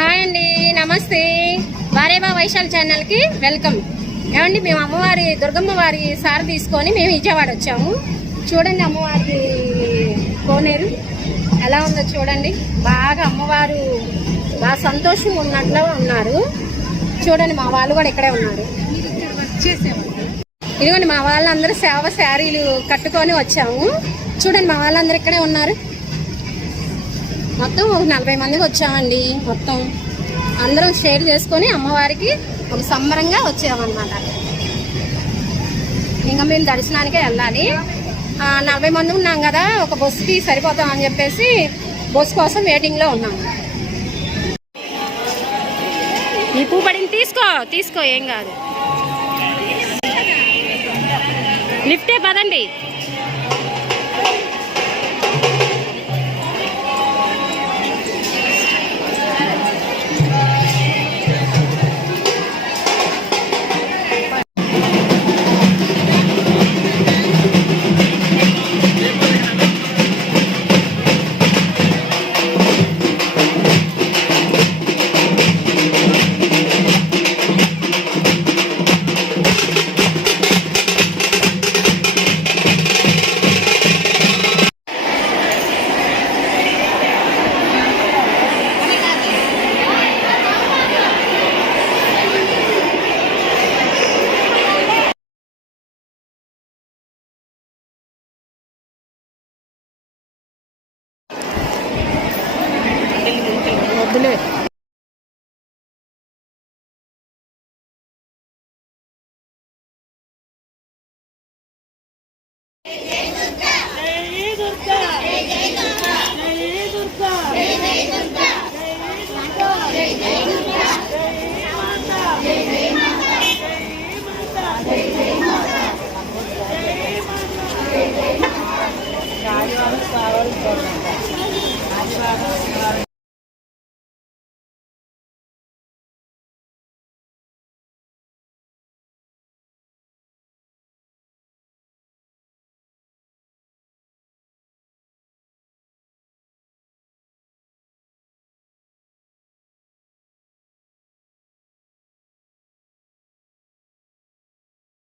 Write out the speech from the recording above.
Hi అండి, నమస్తే. వారేబా వైశాల్ ఛానల్కి వెల్కమ్. ఏమండి, మేము అమ్మవారి దుర్గమ్మ వారి సారి తీసుకొని మేము విజయవాడ వచ్చాము. చూడండి అమ్మవారి కోనేరు ఎలా ఉందో చూడండి. బాగా అమ్మవారు బాగా సంతోషంగా ఉన్నట్లు ఉన్నారు. చూడండి, మా వాళ్ళు కూడా ఇక్కడే ఉన్నారు. ఇదిగోండి, మా వాళ్ళందరూ సేవ శారీలు కట్టుకొని వచ్చాము. చూడండి, మా వాళ్ళందరూ ఇక్కడే ఉన్నారు. మొత్తం 40 మందికి వచ్చామండి. మొత్తం అందరం షేర్ చేసుకొని అమ్మవారికి ఒక సంబరంగా వచ్చామన్నమాట. ఇంకా మేము దర్శనానికే వెళ్ళాలి. 40 మంది ఉన్నాం కదా, ఒక బస్సుకి సరిపోతాం అని చెప్పేసి బస్సు కోసం వెయిటింగ్లో ఉన్నాము. ఈ పువ్వు పడింది, తీసుకో ఏం కాదు. లిఫ్టే పదండి. వద్దులే.